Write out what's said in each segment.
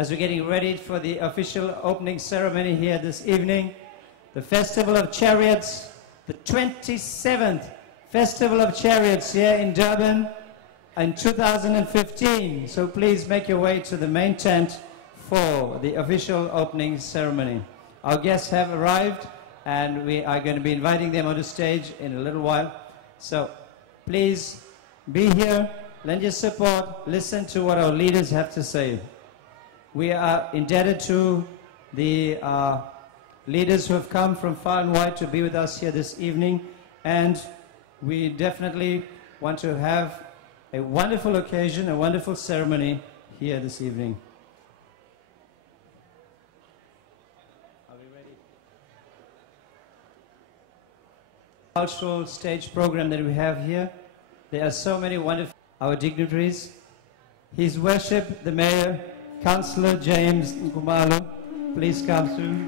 As we're getting ready for the official opening ceremony here this evening, the Festival of Chariots, the 27th Festival of Chariots here in Durban in 2015. So please make your way to the main tent for the official opening ceremony. Our guests have arrived and we are going to be inviting them onto stage in a little while. So please be here, lend your support, listen to what our leaders have to say. We are indebted to the leaders who have come from far and wide to be with us here this evening, and we definitely want to have a wonderful occasion, a wonderful ceremony here this evening. Are we ready? Cultural stage program that we have here. There are so many wonderful, our dignitaries. His Worship, the Mayor, Councillor James Nkumalo, please come through.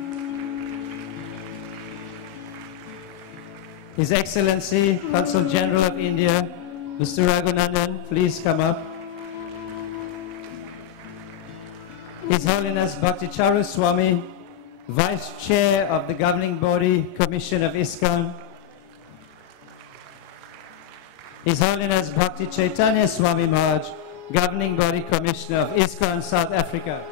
His Excellency, Consul General of India, Mr. Raghunandan, please come up. His Holiness Bhakti Charu Swami, Vice Chair of the Governing Body Commission of ISKCON. His Holiness Bhakti Chaitanya Swami Maharaj, Governing Body Commissioner of ISKCON South Africa.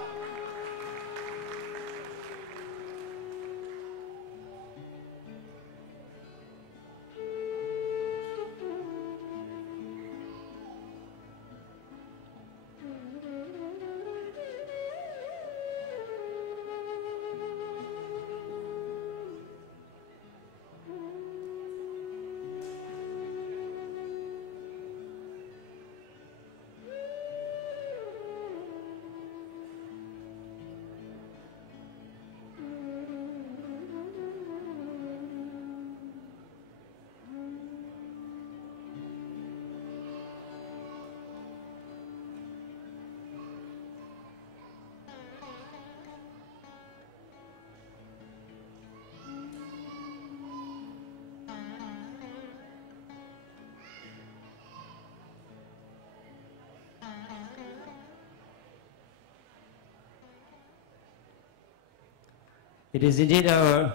It is indeed our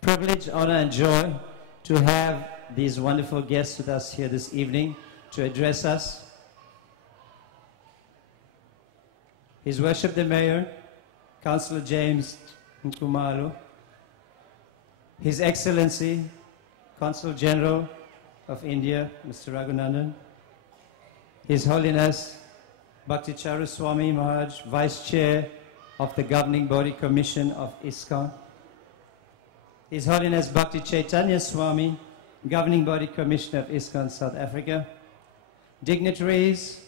privilege, honor, and joy to have these wonderful guests with us here this evening to address us. His Worship the Mayor, Councillor James Nkumalo, His Excellency, Consul General of India, Mr. Raghunandan, His Holiness Bhakti Charu Swami Maharaj, Vice Chair of the Governing Body Commission of ISKCON, His Holiness Bhakti Chaitanya Swami, Governing Body Commissioner of ISKCON South Africa, dignitaries,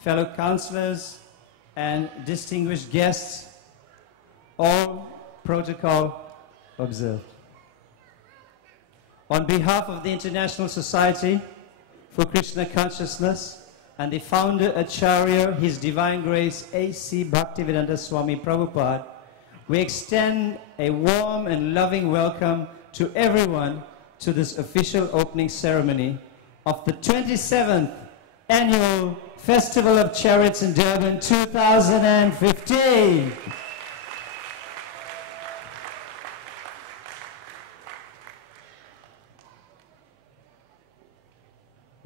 fellow councillors, and distinguished guests, all protocol observed. On behalf of the International Society for Krishna Consciousness and the founder Acharya, His Divine Grace A.C. Bhaktivedanta Swami Prabhupada, we extend a warm and loving welcome to everyone to this official opening ceremony of the 27th Annual Festival of Chariots in Durban 2015.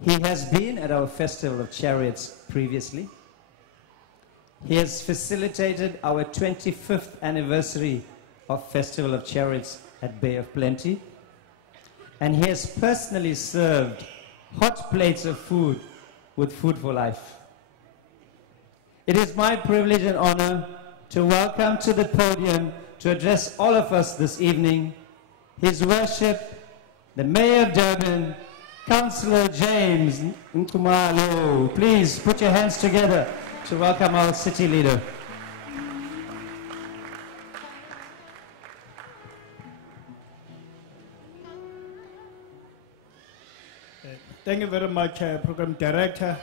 He has been at our Festival of Chariots previously. He has facilitated our 25th anniversary of Festival of Chariots at Bay of Plenty. And he has personally served hot plates of food with Food for Life. It is my privilege and honor to welcome to the podium to address all of us this evening, His Worship, the Mayor of Durban, Councillor James Nkumalo. Please put your hands together to welcome our city leader. Thank you very much, Program Director,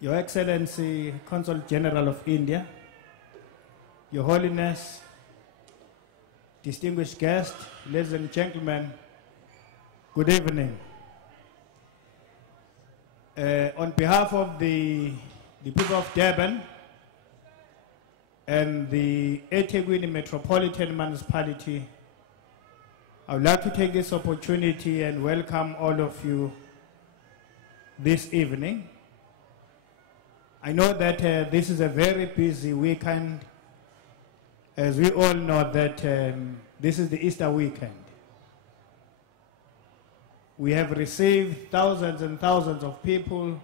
Your Excellency, Consul General of India, Your Holiness, distinguished guests, ladies and gentlemen, good evening. On behalf of the people of Durban, and the eThekwini Metropolitan Municipality, I would like to take this opportunity and welcome all of you this evening. I know that this is a very busy weekend, as we all know that this is the Easter weekend. We have received thousands and thousands of people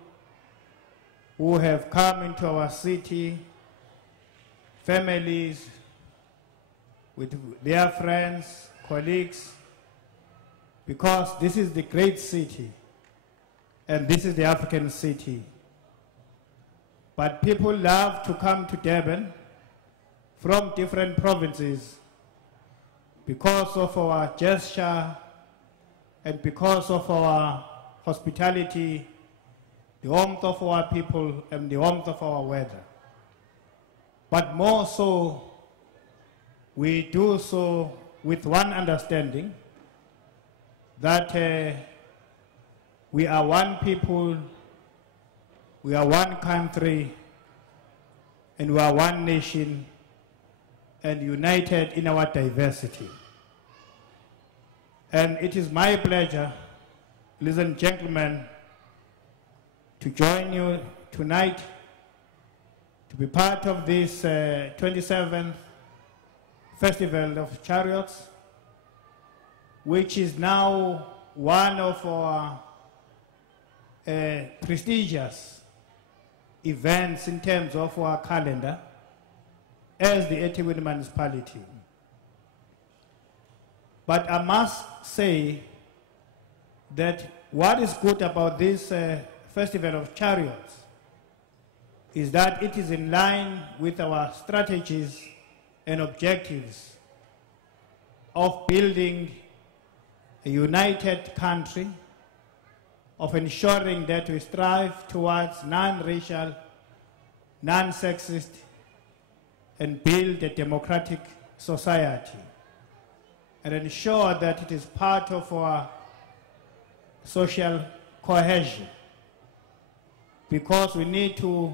who have come into our city, families, with their friends, colleagues, because this is the great city and this is the African city. But people love to come to Durban from different provinces because of our gesture and because of our hospitality, the warmth of our people and the warmth of our weather. But more so, we do so with one understanding, that we are one people, we are one country, and we are one nation, and united in our diversity. And it is my pleasure, ladies and gentlemen, to join you tonight to be part of this 27th Festival of Chariots, which is now one of our prestigious events in terms of our calendar as the eThekwini municipality. But I must say that what is good about this Festival of Chariots is that it is in line with our strategies and objectives of building a united country, of ensuring that we strive towards non-racial, non-sexist, and build a democratic society, and ensure that it is part of our social cohesion, because we need to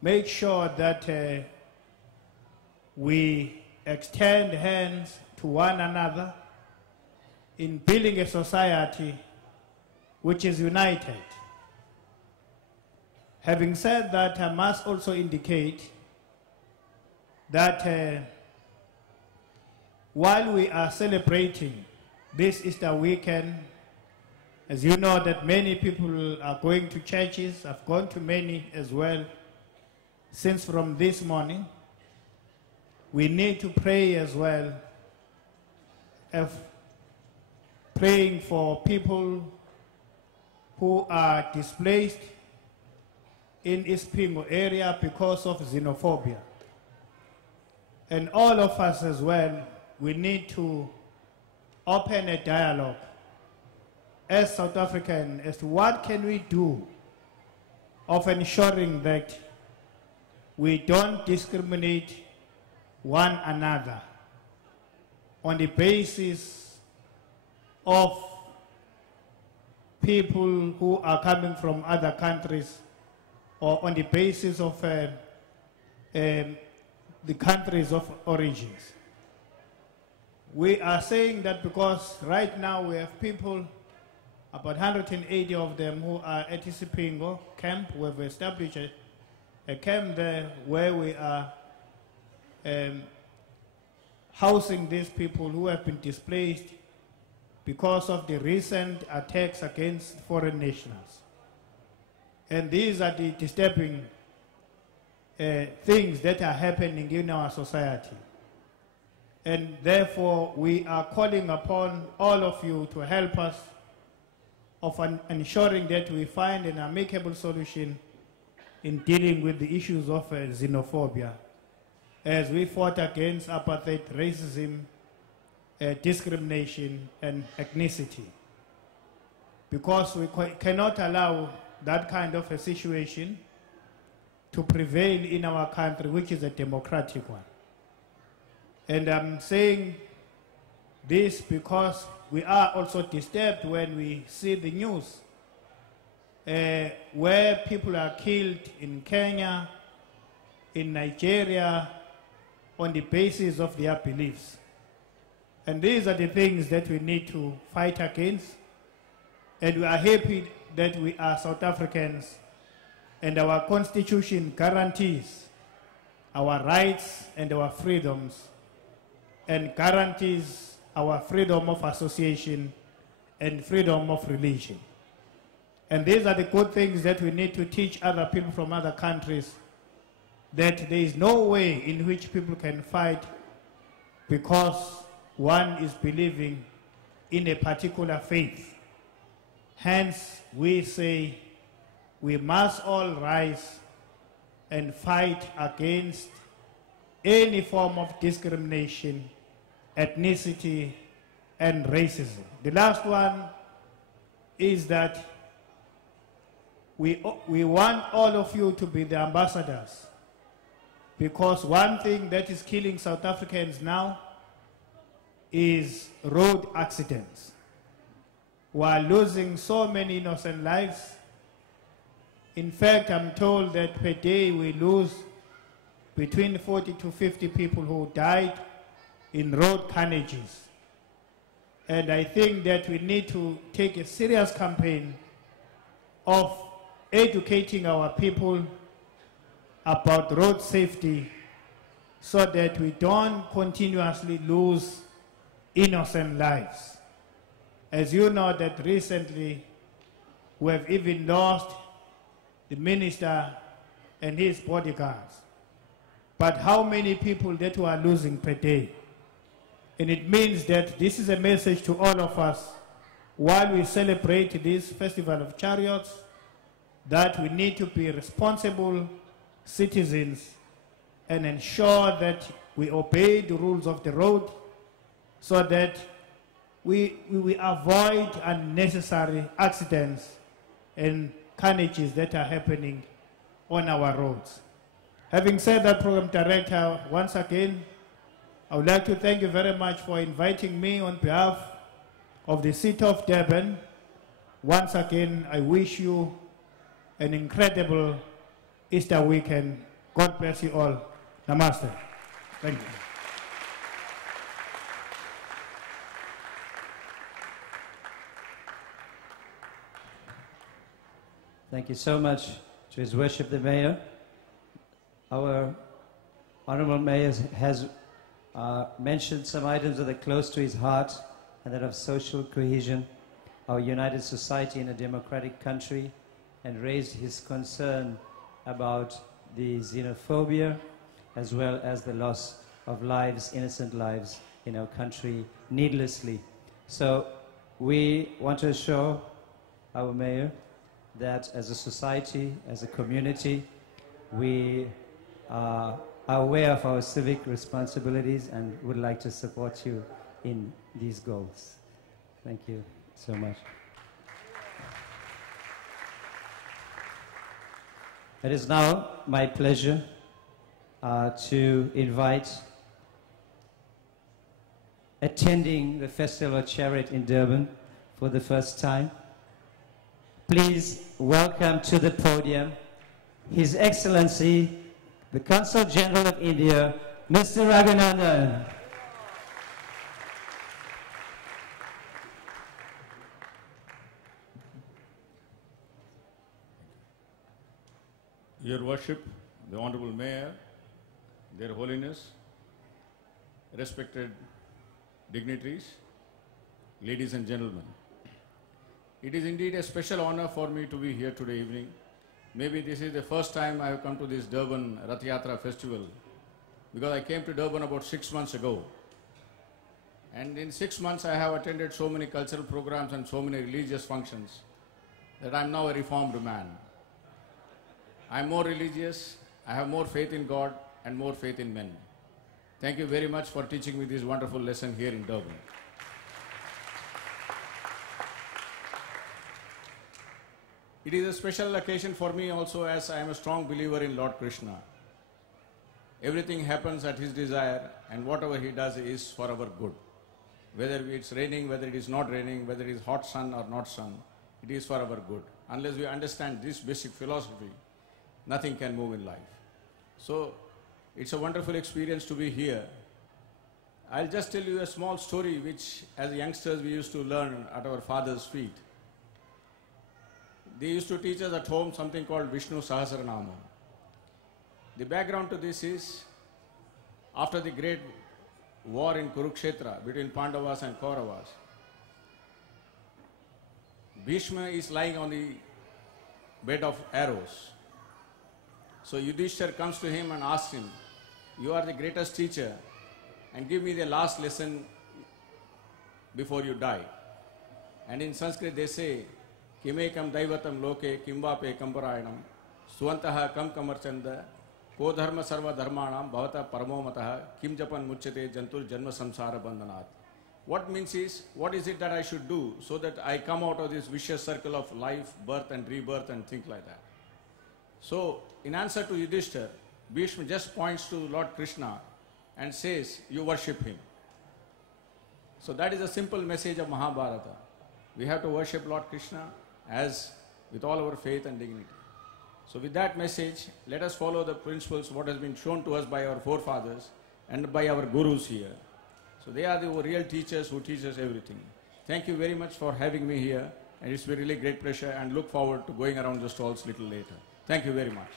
make sure that we extend hands to one another in building a society which is united. Having said that, I must also indicate that while we are celebrating this Easter weekend, as you know that many people are going to churches, I've gone to many as well, since from this morning, we need to pray as well, praying for people who are displaced in Ispingo area because of xenophobia. And all of us as well, we need to open a dialogue as South African as to what can we do of ensuring that we don't discriminate one another on the basis of people who are coming from other countries, or on the basis of the countries of origins. We are saying that because right now we have people, about 180 of them, who are at Isipingo camp. We've established a camp there where we are housing these people who have been displaced because of the recent attacks against foreign nationals. And these are the disturbing things that are happening in our society. And therefore, we are calling upon all of you to help us of ensuring that we find an amicable solution in dealing with the issues of xenophobia, as we fought against apartheid, racism, discrimination, and ethnicity. Because we cannot allow that kind of a situation to prevail in our country, which is a democratic one. And I'm saying this because we are also disturbed when we see the news where people are killed in Kenya, in Nigeria on the basis of their beliefs. And these are the things that we need to fight against. And we are happy that we are South Africans and our constitution guarantees our rights and our freedoms and guarantees our freedom of association and freedom of religion. And these are the good things that we need to teach other people from other countries, that there is no way in which people can fight because one is believing in a particular faith. Hence, we say we must all rise and fight against any form of discrimination, ethnicity, and racism. The last one is that we want all of you to be the ambassadors, because one thing that is killing South Africans now is road accidents. We are losing so many innocent lives. In fact, I'm told that per day we lose between 40 to 50 people who died in road carnages. And I think that we need to take a serious campaign of educating our people about road safety so that we don't continuously lose innocent lives. As you know that recently we have even lost the minister and his bodyguards. But how many people that we are losing per day? And it means that this is a message to all of us while we celebrate this festival of Chariots, that we need to be responsible citizens and ensure that we obey the rules of the road so that we avoid unnecessary accidents and carnages that are happening on our roads. Having said that, Program Director, once again, I would like to thank you very much for inviting me on behalf of the City of Durban. Once again, I wish you an incredible Easter weekend. God bless you all. Namaste. Thank you. Thank you so much to His Worship the Mayor. Our Honorable Mayor has mentioned some items that are close to his heart and that of social cohesion, our united society in a democratic country, and raised his concern about the xenophobia as well as the loss of lives, innocent lives in our country needlessly. So we want to assure our mayor that as a society, as a community, we are aware of our civic responsibilities and would like to support you in these goals. Thank you so much. It is now my pleasure to invite attending the Festival of Chariot in Durban for the first time. Please welcome to the podium His Excellency, the Consul General of India, Mr. Raghunandan. Your Worship, the Honorable Mayor, Their Holiness, respected dignitaries, ladies and gentlemen. It is indeed a special honor for me to be here today evening. Maybe this is the first time I have come to this Durban Ratha Yatra festival, because I came to Durban about 6 months ago. And in 6 months I have attended so many cultural programs and so many religious functions that I am now a reformed man. I am more religious, I have more faith in God and more faith in men. Thank you very much for teaching me this wonderful lesson here in Durban. It is a special occasion for me also, as I am a strong believer in Lord Krishna. Everything happens at His desire, and whatever He does is for our good. Whether it's raining, whether it is not raining, whether it is hot sun or not sun, it is for our good. Unless we understand this basic philosophy, nothing can move in life. So it's a wonderful experience to be here. I'll just tell you a small story which as youngsters we used to learn at our father's feet. They used to teach us at home something called Vishnu Sahasranama. The background to this is, after the great war in Kurukshetra between Pandavas and Kauravas, Bhishma is lying on the bed of arrows. So Yudhishthira comes to him and asks him, "You are the greatest teacher, and give me the last lesson before you die." And in Sanskrit they say, "Kimekam daivatam loke kimvape kamparayanam suvantaha kam kamarchanda ko dharma sarva dharmanam bhavata paramomataha kim japan muchyate jantur janma samsara bandhanat." What means is, what is it that I should do so that I come out of this vicious circle of life, birth and rebirth and things like that. So, in answer to Yudhishthira, Bhishma just points to Lord Krishna and says, "You worship him." So that is a simple message of Mahabharata. We have to worship Lord Krishna as with all our faith and dignity. So with that message, let us follow the principles what has been shown to us by our forefathers and by our gurus here. So they are the real teachers who teach us everything. Thank you very much for having me here, and it's been really great pleasure, and look forward to going around the stalls a little later. Thank you very much.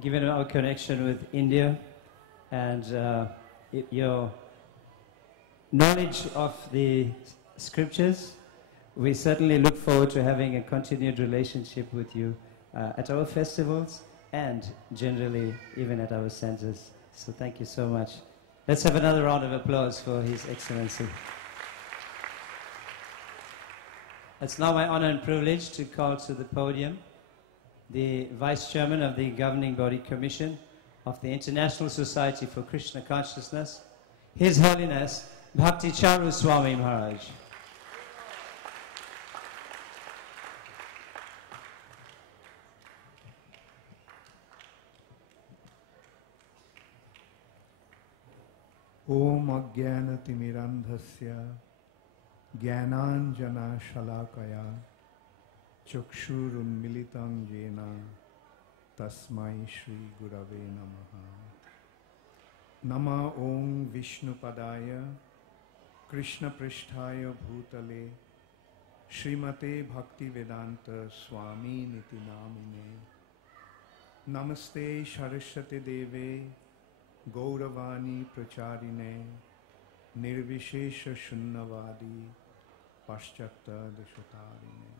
Given our connection with India and your knowledge of the scriptures, we certainly look forward to having a continued relationship with you at our festivals and generally even at our centers. So thank you so much. Let's have another round of applause for His Excellency. It's now my honor and privilege to call to the podium the Vice Chairman of the Governing Body Commission of the International Society for Krishna Consciousness, His Holiness Bhakti Charu Swami Maharaj. Om Ajnanatimirandhasya Jnananjana Shalakaya Chakshurunmilitam Jena Tasmai Shri Gurave Namaha. Nama Om Vishnu Padaya Krishna Pristhaya Bhutale Srimate Bhakti Vedanta Swami Niti Namine. Namaste Saraswati Deve Gauravani Pracharine Nirvishesha Shunnavadi Paschata Dashatarine.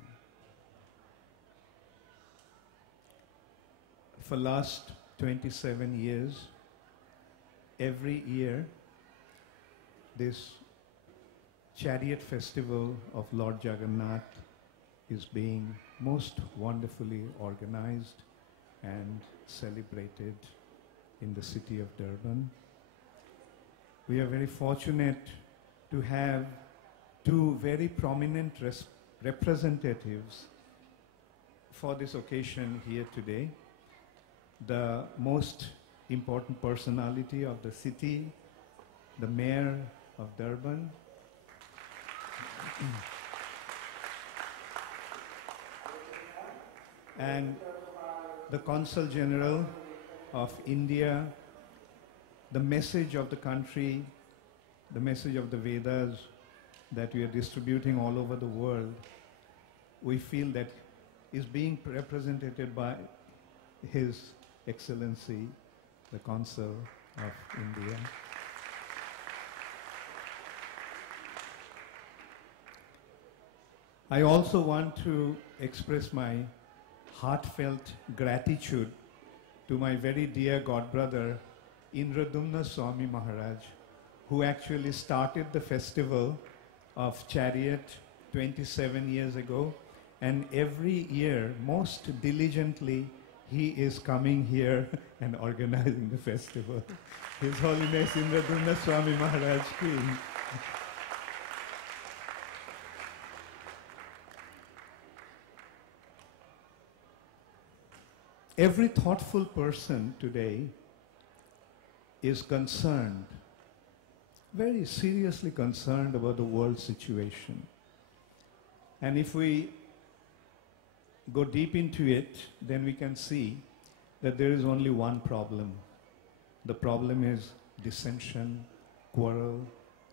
For last 27 years, every year, this Chariot Festival of Lord Jagannath is being most wonderfully organized and celebrated in the city of Durban. We are very fortunate to have two very prominent representatives for this occasion here today. The most important personality of the city, the Mayor of Durban, and the Consul General of India. The message of the country, the message of the Vedas that we are distributing all over the world, we feel that is being represented by His Excellency, the Consul of India. I also want to express my heartfelt gratitude to my very dear godbrother, Indradumna Swami Maharaj, who actually started the festival of Chariot 27 years ago. And every year, most diligently, he is coming here and organizing the festival. His Holiness Indradumna Swami Maharaj Ki. Every thoughtful person today is concerned, very seriously concerned about the world situation. And if we go deep into it, then we can see that there is only one problem. The problem is dissension, quarrel,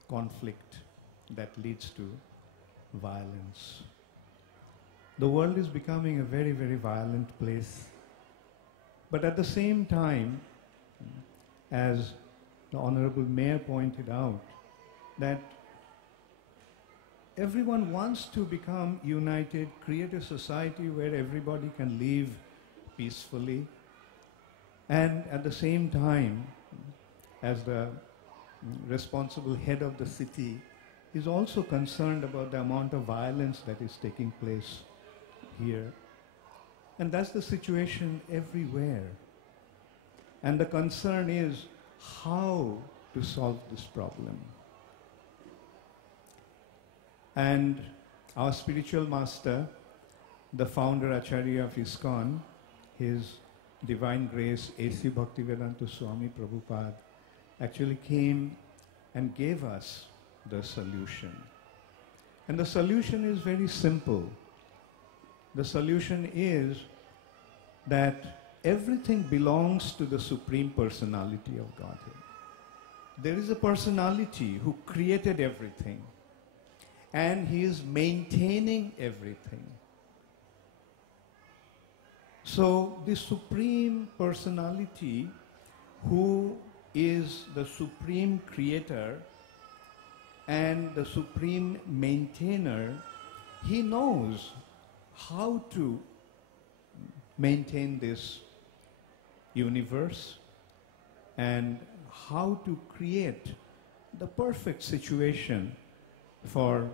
conflict that leads to violence. The world is becoming a very, very violent place. But at the same time, as the Honorable Mayor pointed out, that everyone wants to become united, create a society where everybody can live peacefully, and at the same time, as the responsible head of the city, is also concerned about the amount of violence that is taking place here. And that's the situation everywhere. And the concern is how to solve this problem. And our spiritual master, the founder Acharya of ISKCON, His Divine Grace A.C. Bhaktivedanta Swami Prabhupada, actually came and gave us the solution. And the solution is very simple. The solution is that everything belongs to the Supreme Personality of Godhead. There is a personality who created everything, and He is maintaining everything. So the Supreme Personality, who is the Supreme Creator and the Supreme Maintainer, He knows how to maintain this universe and how to create the perfect situation for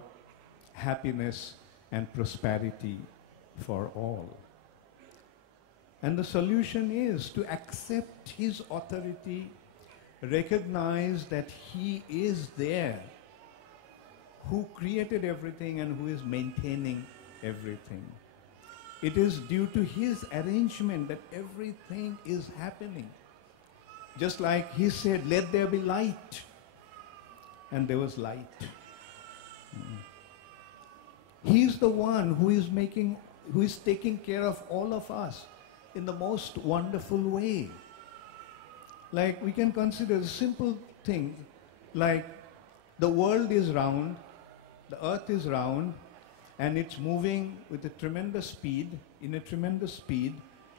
happiness and prosperity for all. And the solution is to accept His authority, recognize that He is there, who created everything and who is maintaining everything. It is due to His arrangement that everything is happening. Just like He said, let there be light. And there was light. He is the one who is taking care of all of us in the most wonderful way. Like we can consider a simple thing, like the world is round, the earth is round, and it's moving with a tremendous speed,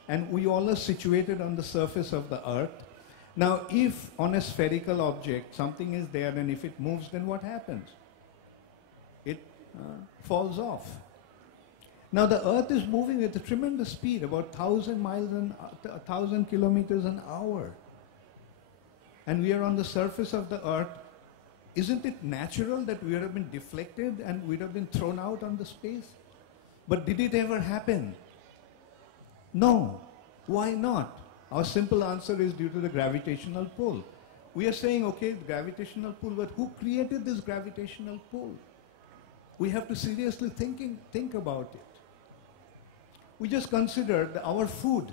and we all are situated on the surface of the earth. Now, if on a spherical object something is there and if it moves, then what happens? It falls off. Now, the earth is moving at a tremendous speed, about 1,000 kilometers an hour. And we are on the surface of the earth. Isn't it natural that we would have been deflected and we'd have been thrown out on the space? But did it ever happen? No. Why not? Our simple answer is due to the gravitational pull. We are saying, okay, gravitational pull, but who created this gravitational pull? We have to seriously think about it. We just consider our food.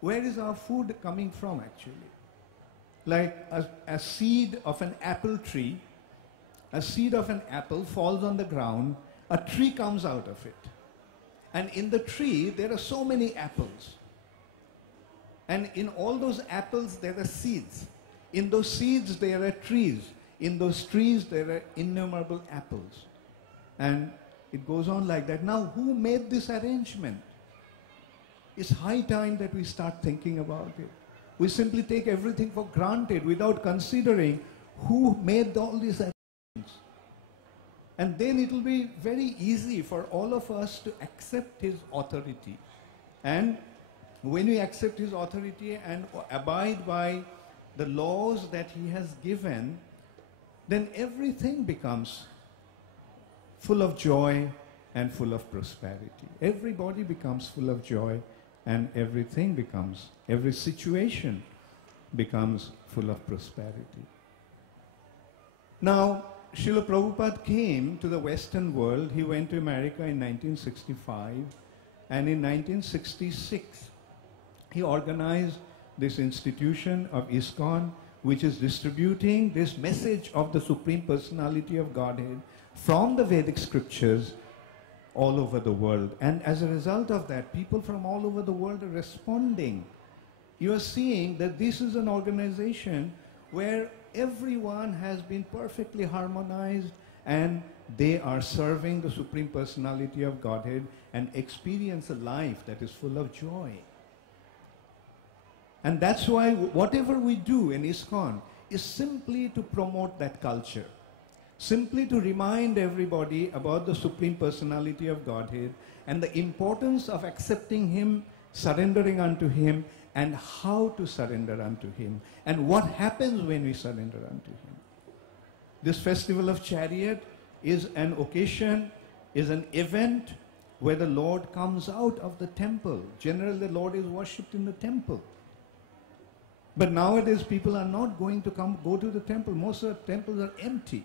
Where is our food coming from actually? Like a seed of an apple tree, a seed of an apple falls on the ground, a tree comes out of it. And in the tree, there are so many apples. And in all those apples, there are seeds. In those seeds, there are trees. In those trees, there are innumerable apples. And it goes on like that. Now, who made this arrangement? It's high time that we start thinking about it. We simply take everything for granted without considering who made all these arrangements. And then it will be very easy for all of us to accept His authority. And when we accept His authority and abide by the laws that He has given, then everything becomes full of joy and full of prosperity. Everybody becomes full of joy and every situation becomes full of prosperity. Now, Srila Prabhupada came to the Western world. He went to America in 1965, and in 1966, he organized this institution of ISKCON, which is distributing this message of the Supreme Personality of Godhead from the Vedic scriptures all over the world. And as a result of that, people from all over the world are responding. You are seeing that this is an organization where everyone has been perfectly harmonized and they are serving the Supreme Personality of Godhead and experience a life that is full of joy. And that's why whatever we do in ISKCON is simply to promote that culture, simply to remind everybody about the Supreme Personality of Godhead and the importance of accepting Him, surrendering unto Him, and how to surrender unto Him, and what happens when we surrender unto Him. This Festival of Chariot is an occasion, is an event where the Lord comes out of the temple. Generally, the Lord is worshipped in the temple. But nowadays, people are not going to go to the temple. Most of the temples are empty.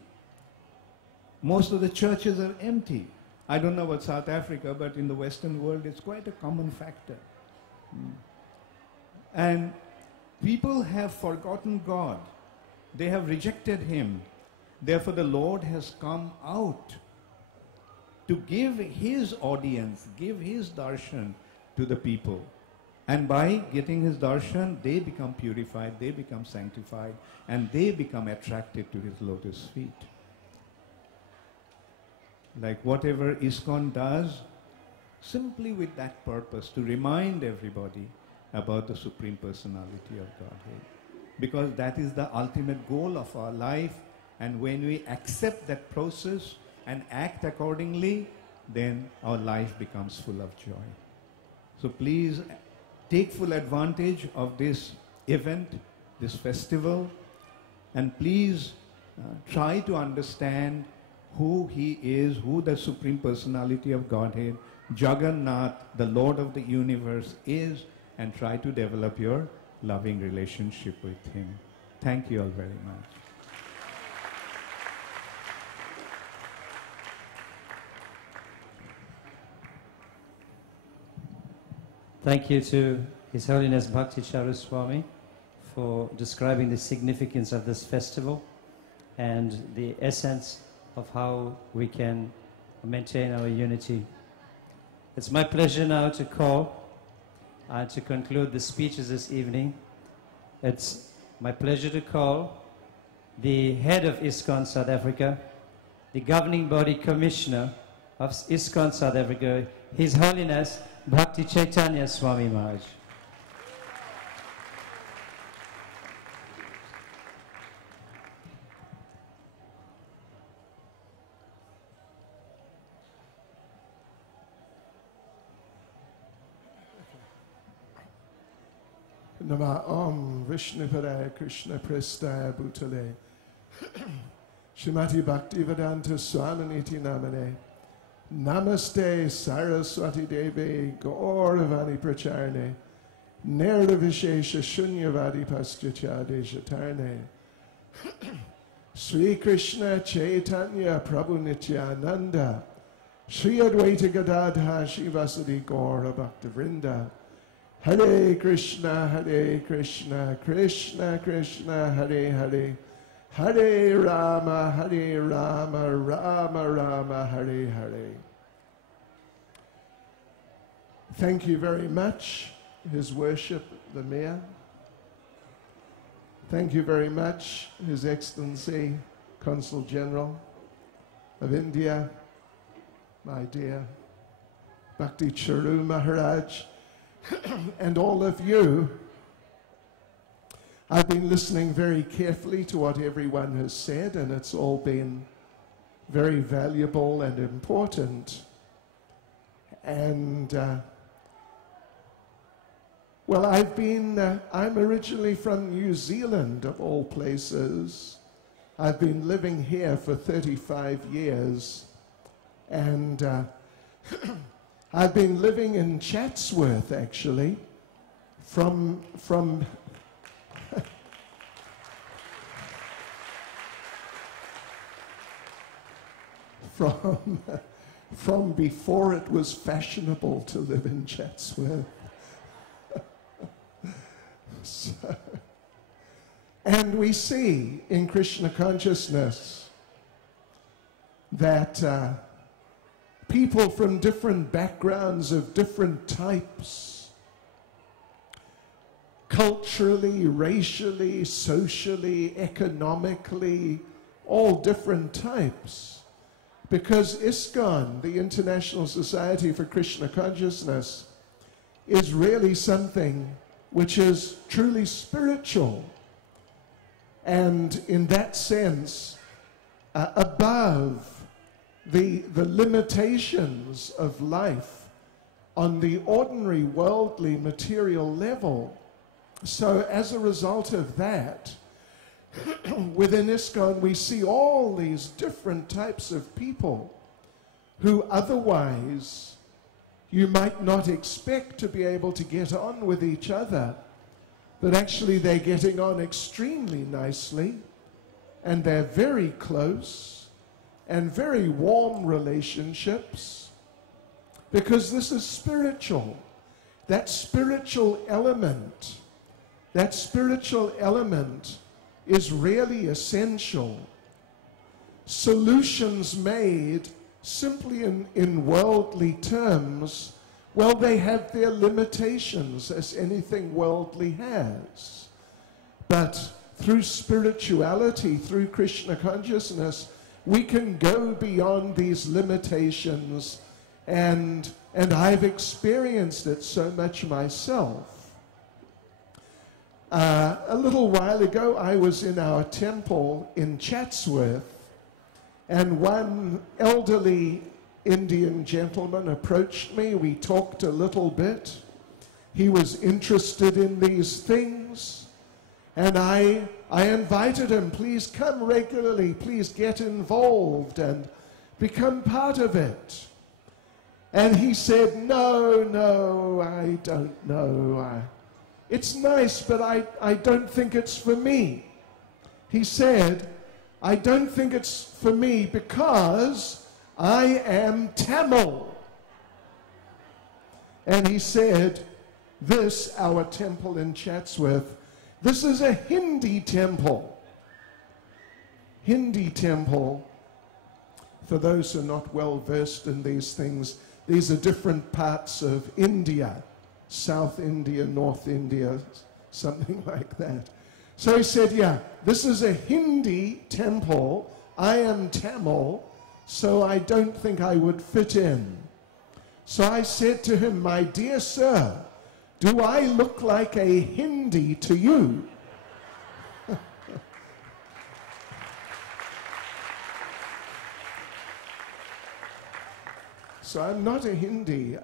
Most of the churches are empty. I don't know about South Africa, but in the Western world, it's quite a common factor. And people have forgotten God. They have rejected Him. Therefore, the Lord has come out to give His audience, give His darshan to the people. And by getting His darshan, they become purified, they become sanctified, and they become attracted to His lotus feet. Like whatever ISKCON does, simply with that purpose, to remind everybody about the Supreme Personality of Godhead. Because that is the ultimate goal of our life, and when we accept that process and act accordingly, then our life becomes full of joy. So please take full advantage of this event, this festival, and please try to understand who He is, who the Supreme Personality of Godhead, Jagannath, the Lord of the universe is, and try to develop your loving relationship with Him. Thank you all very much. Thank you to His Holiness Bhakti Charu Swami for describing the significance of this festival and the essence of how we can maintain our unity. It's my pleasure now to call to conclude the speeches this evening. It's my pleasure to call the head of ISKCON South Africa, the governing body commissioner of ISKCON South Africa, His Holiness Bhakti Chaitanya Swami Maharaj. Nama Om Vishnupadaya Krishna Prestaya Bhutale Shrimati Bhaktivedanta Swaminiti Namane Namaste Saraswati Devi Gauravani Pracharne Nerdavishesha Shunyavadi Paschachade Shatarne Sri Krishna Chaitanya Prabhu Nityananda Sri Advaita Gadadha Shivasadi Gaura Bhakta Vrinda Hare Krishna, Krishna Krishna, Hare Hare, Hare Rama, Rama Rama, Hare Hare. Thank you very much, His Worship, the Mayor. Thank you very much, His Excellency, Consul General of India, my dear Bhakti Charu Maharaj, and all of you. I've been listening very carefully to what everyone has said, and it's all been very valuable and important. And, well, I'm originally from New Zealand, of all places. I've been living here for 35 years, and I've been living in Chatsworth, actually, from before it was fashionable to live in Chatsworth. And we see in Krishna consciousness that people from different backgrounds of different types, culturally, racially, socially, economically, all different types. Because ISKCON, the International Society for Krishna Consciousness, is really something which is truly spiritual. And in that sense, above the limitations of life on the ordinary worldly material level. So as a result of that, within ISKCON we see all these different types of people who otherwise you might not expect to be able to get on with each other, but actually they're getting on extremely nicely, and they're very close and very warm relationships, because this is spiritual. That spiritual element is really essential. Solutions made simply in worldly terms, well, they have their limitations, as anything worldly has. But through spirituality, through Krishna consciousness, we can go beyond these limitations, and I've experienced it so much myself. A little while ago, I was in our temple in Chatsworth, and one elderly Indian gentleman approached me. We talked a little bit. He was interested in these things, and I invited him, please come regularly, please get involved and become part of it. And he said, no, I don't know. It's nice, but I don't think it's for me. He said, I don't think it's for me because I am Tamil. And he said, this, our temple in Chatsworth, this is a Hindi temple. Hindi temple, for those who are not well versed in these things, these are different parts of India, South India, North India, something like that. So he said, yeah, this is a Hindi temple. I am Tamil, so I don't think I would fit in. So I said to him, my dear sir, do I look like a Hindi to you? So I'm not a Hindi.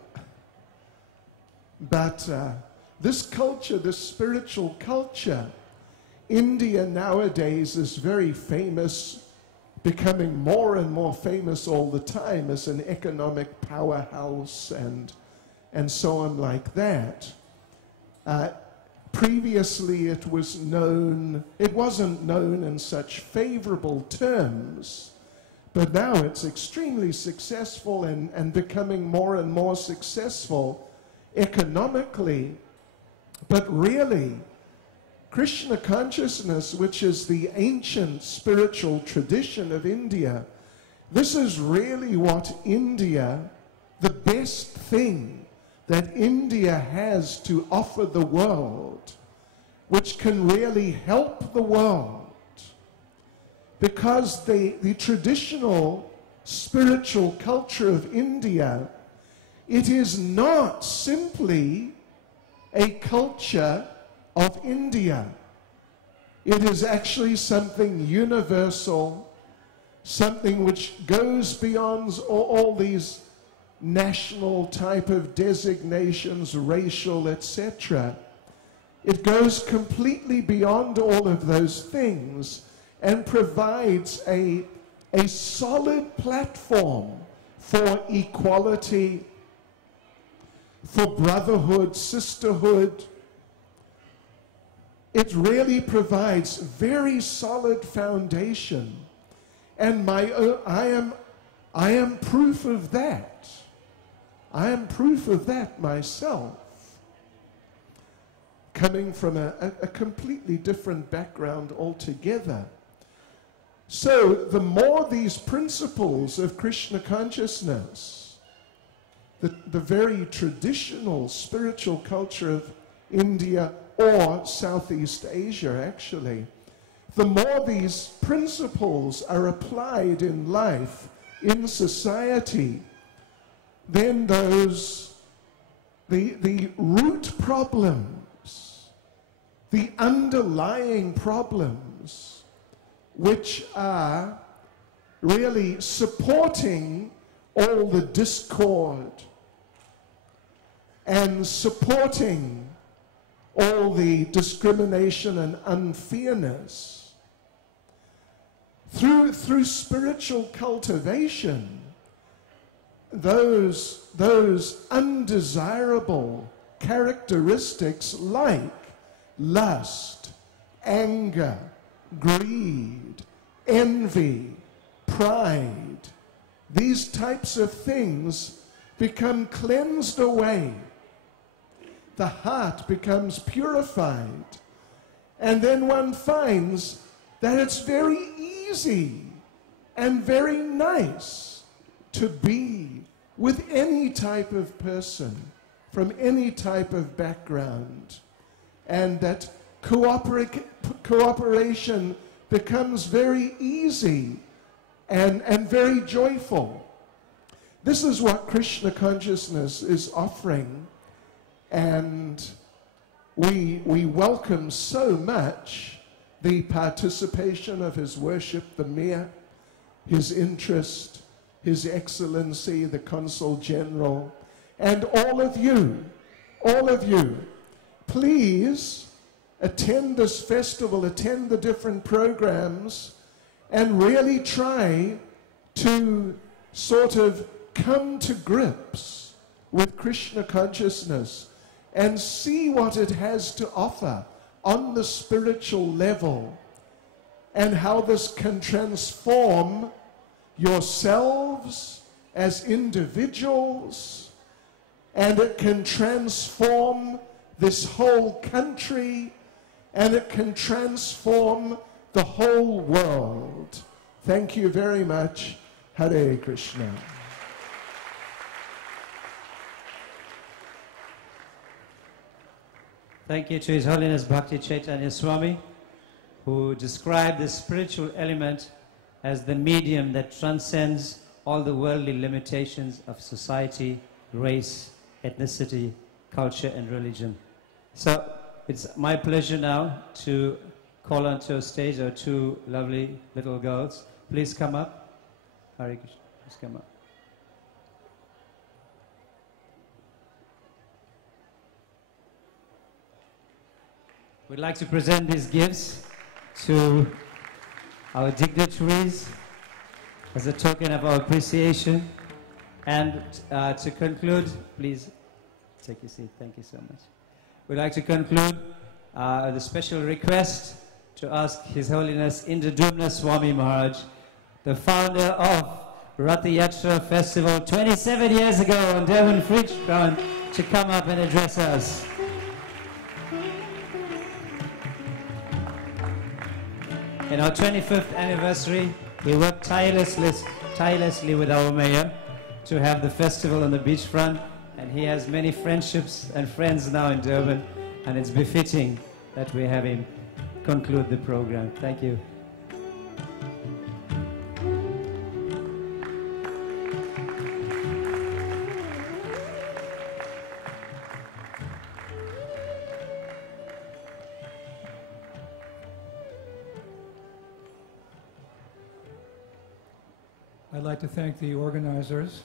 But this culture, this spiritual culture, India nowadays is very famous, becoming more and more famous all the time as an economic powerhouse and so on like that. Previously it wasn't known in such favorable terms, but now it's extremely successful and becoming more and more successful economically. But really, Krishna consciousness, which is the ancient spiritual tradition of India, this is really what India, the best thing that India has to offer the world, which can really help the world. Because the traditional spiritual culture of India, it is not simply a culture of India. It is actually something universal, something which goes beyond all these national type of designations, racial, etc. It goes completely beyond all of those things and provides a solid platform for equality, for brotherhood, sisterhood. It really provides very solid foundation, and I am proof of that. I am proof of that myself, coming from a completely different background altogether. So the more these principles of Krishna consciousness the very traditional spiritual culture of India or Southeast Asia, actually, the more these principles are applied in life, in society, then the root problems, the underlying problems, which are really supporting all the discord and supporting all the discrimination and unfairness, through spiritual cultivation, those undesirable characteristics like lust, anger, greed, envy, pride, these types of things become cleansed away. The heart becomes purified. And then one finds that it's very easy and very nice to be with any type of person from any type of background. And that cooperation becomes very easy and very joyful. This is what Krishna consciousness is offering, and we welcome so much the participation of His Worship, the Mayor, His interest, His Excellency, the Consul General, and all of you, please attend this festival, attend the different programs, and really try to sort of come to grips with Krishna consciousness and see what it has to offer on the spiritual level, and how this can transform yourselves as individuals, and it can transform this whole country, and it can transform the whole world. Thank you very much. Hare Krishna. Thank you to His Holiness Bhakti Chaitanya Swami, who described the spiritual element as the medium that transcends all the worldly limitations of society, race, ethnicity, culture, and religion. So it's my pleasure now to call onto a stage our two lovely little girls. Please come up. Hare Krishna. Please come up. We'd like to present these gifts to our dignitaries as a token of our appreciation. And to conclude, please take your seat. Thank you so much. We'd like to conclude the special request to ask His Holiness Indradumna Swami Maharaj, the founder of Ratha Yatra Festival 27 years ago on Durban Fridge Ground, to come up and address us. In our 25th anniversary, we worked tirelessly with our mayor to have the festival on the beachfront, and he has many friendships and friends now in Durban, and it's befitting that we have him conclude the program. Thank you. I'd like to thank the organizers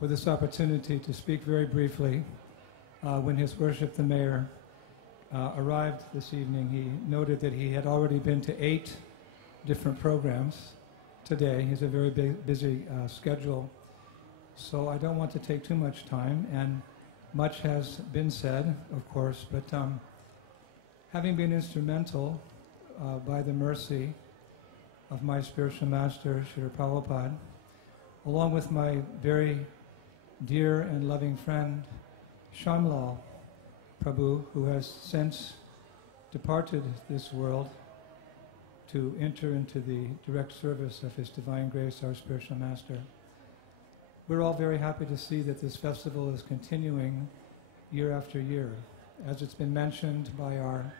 for this opportunity to speak very briefly. When His Worship the Mayor arrived this evening, he noted that he had already been to 8 different programs today. He has a very busy schedule, so I don't want to take too much time, and much has been said, of course, but having been instrumental by the mercy of my spiritual master, Srila Prabhupada, along with my very dear and loving friend, Shamlal Prabhu, who has since departed this world to enter into the direct service of His Divine Grace, our spiritual master. we're all very happy to see that this festival is continuing year after year. As it's been mentioned by our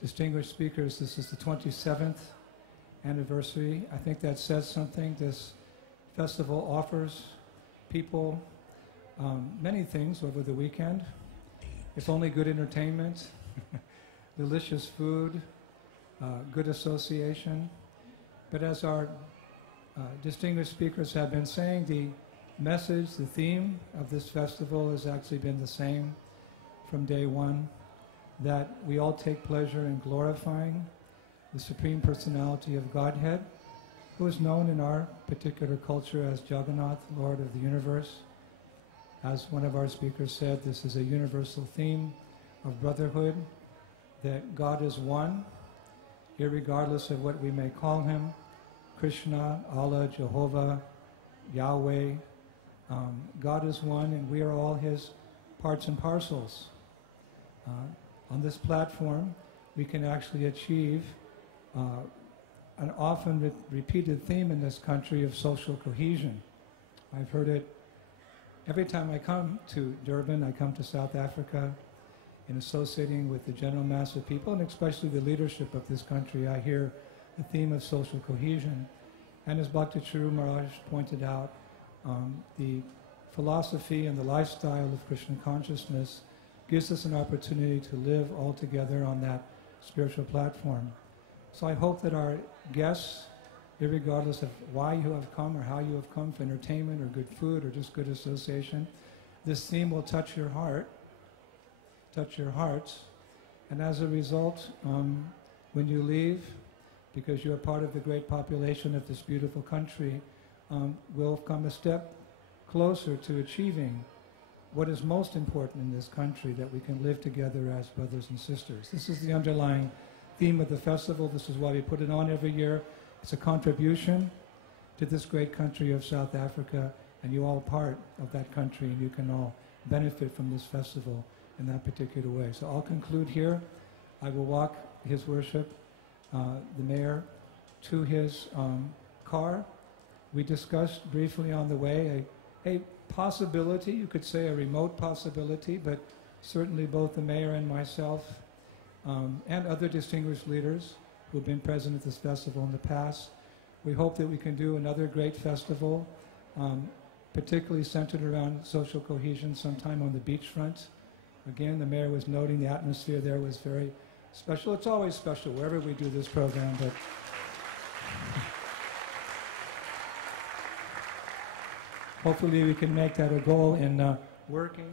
distinguished speakers, this is the 27th anniversary. I think that says something. This festival offers people many things over the weekend. If only good entertainment, delicious food, good association. But as our distinguished speakers have been saying, the message, the theme of this festival has actually been the same from day one, that we all take pleasure in glorifying the Supreme Personality of Godhead, who is known in our particular culture as Jagannath, Lord of the universe. As one of our speakers said, this is a universal theme of brotherhood, that God is one, irregardless of what we may call him, Krishna, Allah, Jehovah, Yahweh. God is one, and we are all his parts and parcels. On this platform, we can actually achieve an often repeated theme in this country of social cohesion. I've heard it every time I come to Durban, I come to South Africa, in associating with the general mass of people, and especially the leadership of this country, I hear the theme of social cohesion. And as Bhakti Charu Maharaj pointed out, the philosophy and the lifestyle of Krishna consciousness gives us an opportunity to live all together on that spiritual platform. So I hope that our guests, irregardless of why you have come or how you have come, for entertainment or good food or just good association, this theme will touch your heart, touch your hearts, and as a result, when you leave, because you're part of the great population of this beautiful country, we'll come a step closer to achieving what is most important in this country, that we can live together as brothers and sisters. This is the underlying theme of the festival. This is why we put it on every year. It's a contribution to this great country of South Africa, and you're all part of that country, and you can all benefit from this festival in that particular way. So I'll conclude here. I will walk His Worship, the Mayor, to his car. We discussed briefly on the way a possibility, you could say a remote possibility, but certainly both the Mayor and myself and other distinguished leaders who have been present at this festival in the past, we hope that we can do another great festival, particularly centered around social cohesion sometime on the beachfront. Again, the Mayor was noting the atmosphere there was very special. It's always special wherever we do this program, but hopefully we can make that a goal in working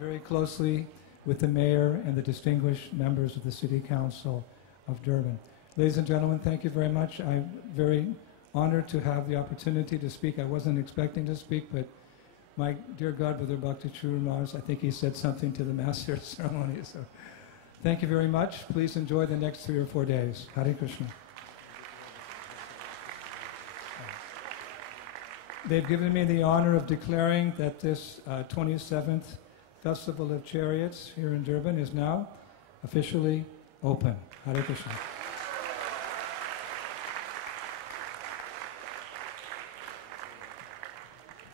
very closely with the Mayor and the distinguished members of the City Council of Durban. Ladies and gentlemen, thank you very much. I'm very honored to have the opportunity to speak. I wasn't expecting to speak, but my dear Godbrother Bhakti Charu Maharaj, I think he said something to the Master ceremony. So thank you very much. Please enjoy the next 3 or 4 days. Hare Krishna. They've given me the honor of declaring that this 27th Festival of Chariots here in Durban is now officially open. Hare Krishna.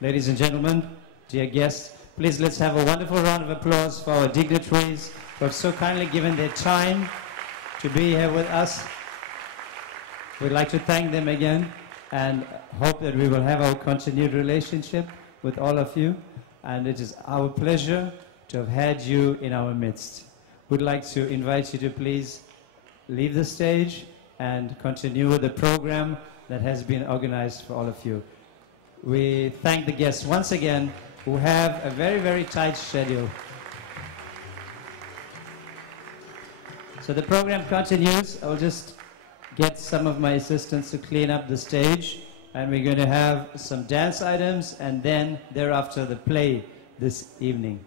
Ladies and gentlemen, dear guests, please let's have a wonderful round of applause for our dignitaries who have so kindly given their time to be here with us. We'd like to thank them again and hope that we will have our continued relationship with all of you. And it is our pleasure to have had you in our midst. We'd like to invite you to please leave the stage and continue with the program that has been organized for all of you. We thank the guests once again who have a very, very tight schedule. So the program continues. I'll just get some of my assistants to clean up the stage, and we're going to have some dance items and then thereafter the play this evening.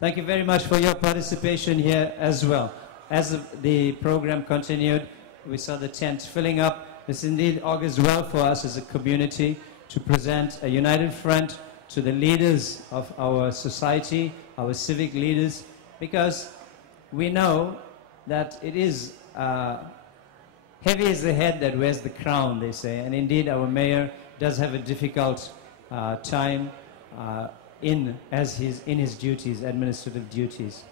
Thank you very much for your participation here as well. As the program continued, we saw the tent filling up. This indeed augurs well for us as a community to present a united front to the leaders of our society, our civic leaders, because we know that it is heavy is the head that wears the crown, they say. And indeed, our mayor does have a difficult time in his duties, administrative duties.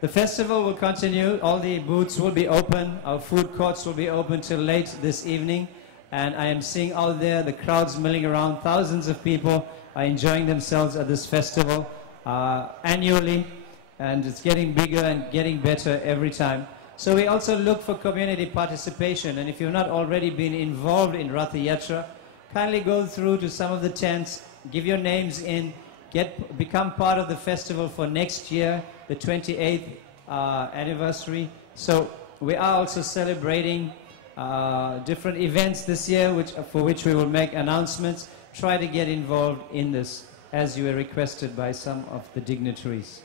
The festival will continue. All the booths will be open. Our food courts will be open till late this evening. And I am seeing out there the crowds milling around. Thousands of people are enjoying themselves at this festival annually. And it's getting bigger and getting better every time. So we also look for community participation. And if you've not already been involved in Ratha Yatra, kindly go through to some of the tents, give your names in, become part of the festival for next year, the 28th anniversary. So we are also celebrating different events this year, for which we will make announcements. Try to get involved in this, as you were requested by some of the dignitaries.